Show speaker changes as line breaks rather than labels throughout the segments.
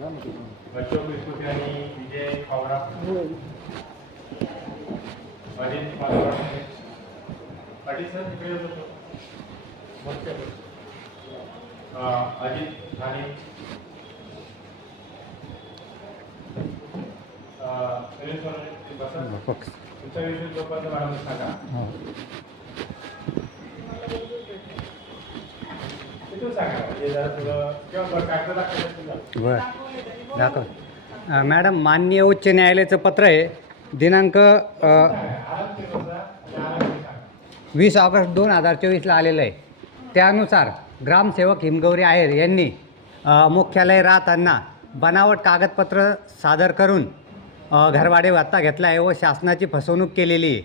अशोक विस्कुटे आणि विजय पावरा अजित पालवाड पाटील सर येत होतो. अजित ठाणे. बसा. तुमचा विषय जोपर्यंत मॅडम सांगा. बरं
बर. दाखव. मॅडम माननीय उच्च न्यायालयाचं पत्र आहे. दिनांक वीस ऑगस्ट दोन हजार चोवीसला आलेलं आहे. त्यानुसार ग्रामसेवक हिमगौरी आहेर यांनी मुख्यालय राहताना बनावट कागदपत्र सादर करून घरवाडे घरभाडे भत्ता घेतला आहे व शासनाची फसवणूक केलेली आहे.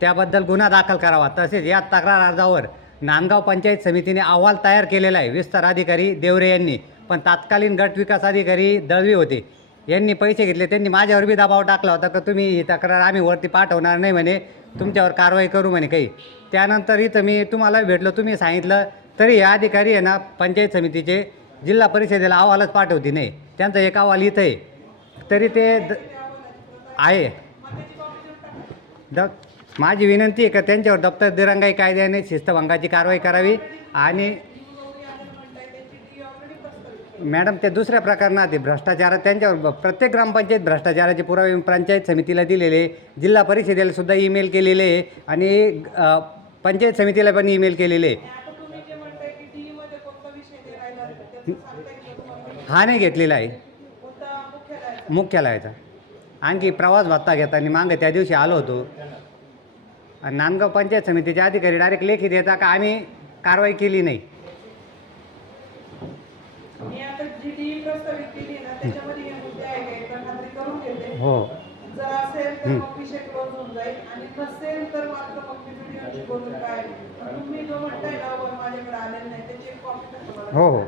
त्याबद्दल गुन्हा दाखल करावा. तसेच या तक्रार अर्जावर नांदगाव पंचायत समितीने अहवाल तयार केलेला आहे. विस्तार अधिकारी देवरे यांनी पण तात्कालीन गट विकास अधिकारी दळवी होते. यांनी पैसे घेतले. त्यांनी माझ्यावर बी दबाव टाकला होता का तुम्ही ही तक्रार आम्ही वरती पाठवणार नाही म्हणे. तुमच्यावर कारवाई करू म्हणे काही. त्यानंतर इथं मी तुम्हाला भेटलो. तुम्ही सांगितलं तरी हे अधिकारी आहे ना पंचायत समितीचे जिल्हा परिषदेला अहवालच पाठवते नाही. त्यांचा एक अहवाल इथं आहे. तरी ते द आहे. द माझी विनंती आहे का त्यांच्यावर दप्तर दिरंगाई कायद्याने शिस्तभंगाची कारवाई करावी आणि मॅडम ते दुसऱ्या प्रकरणात भ्रष्टाचार त्यांच्यावर प्रत्येक ग्रामपंचायत भ्रष्टाचाराचे पुरावे पंचायत समितीला दिलेले जिल्हा परिषदेला सुद्धा ईमेल केलेले आहे आणि पंचायत समितीला पण ईमेल केलेले आहे. हा नाही घेतलेला आहे.
मुख्यालयाचा
मुख्यालयाचा. आणखी प्रवास भत्ता घेताना मागं त्या दिवशी आलो होतो. आणि नांदगाव पंचायत समितीचे अधिकारी डायरेक्ट लेखी देता का आम्ही कारवाई केली नाही.
मी आता जी डी प्रस्तावित केली ना त्याच्यामध्ये हे मुद्दे आहे का एकदा खात्री करून घेते.
हो.
जर असेल तर मग विषय क्लोज होऊन जाईल. आणि नसेल तर मात्र मग मी व्हिडिओची बोलून काय. पण तुम्ही जो म्हणताय ना वर माझ्याकडे आलेलं नाही त्याची एक कॉपी तर तुम्हाला
हो, हो.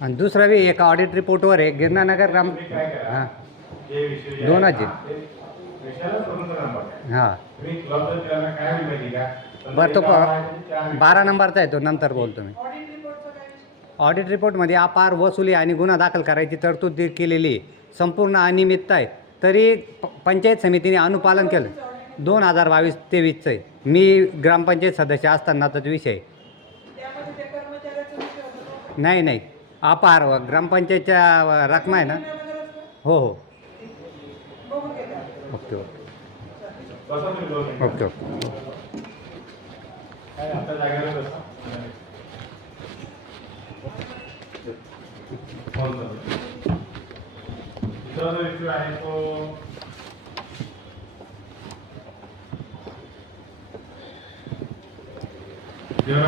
आणि दुसरा बी एका ऑडिट रिपोर्टवर आहे गिरणानगर ग्राम हां. दोन
आहेत
हां. बरं तो बारा नंबरचा आहे तो नंतर बोलतो मी.
ऑडिट
रिपोर्टमध्ये अपार वसुली आणि गुन्हा दाखल करायची तरतूद केलेली आहे संपूर्ण अनियमितता आहे. तरी प- पंचायत समितीने अनुपालन केलं. दोन हजार बावीस तेवीसचं आहे. मी ग्रामपंचायत सदस्य असतानाचाच विषय आहे.
त्यामध्ये त्या कर्मचाऱ्याचा विषय होता तो
नाही नाही. अपार व ग्रामपंचायतच्या रकमा आहे ना? हो हो.
घेता
ओके ओके
बसा तुम्ही दोन मिनिटं.
ओके ओके
काय आता जागेवर बसा. फोन करू. दुसरा जो